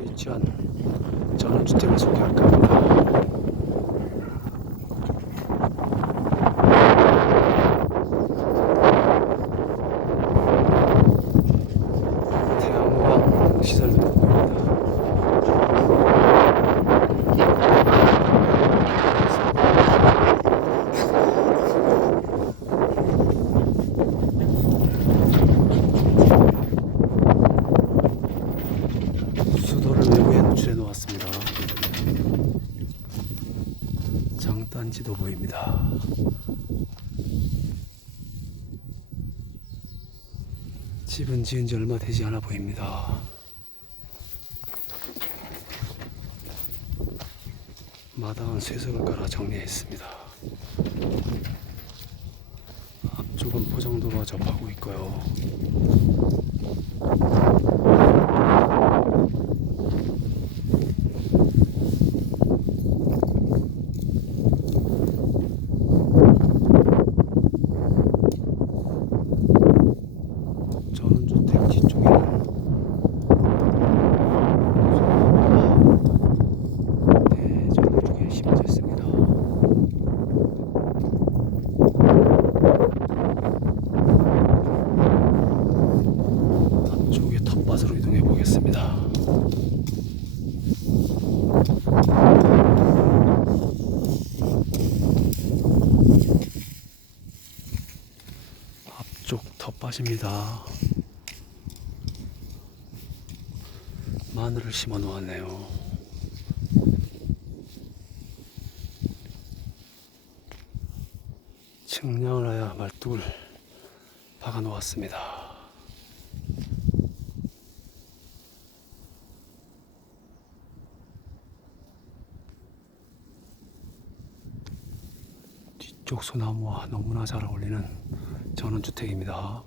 위치한 전원주택을 소개할까 합니다. 태양광 시설도 보입니다. 수도를 외부에 노출해 놓았습니다. 장단지도 보입니다. 집은 지은 지 얼마 되지 않아 보입니다. 마당은 쇠석을 깔아 정리했습니다. 앞쪽은 포장도로와 접하고 있고요. 전원주택 뒤쪽에는 대전을 쪽에 심어졌습니다. 앞쪽에 텃밭으로 이동해 보겠습니다. 앞쪽 텃밭입니다. 마늘을 심어 놓았네요. 측량을 하여 말뚝을 박아 놓았습니다. 쪽 소나무와 너무나 잘 어울리는 전원주택입니다.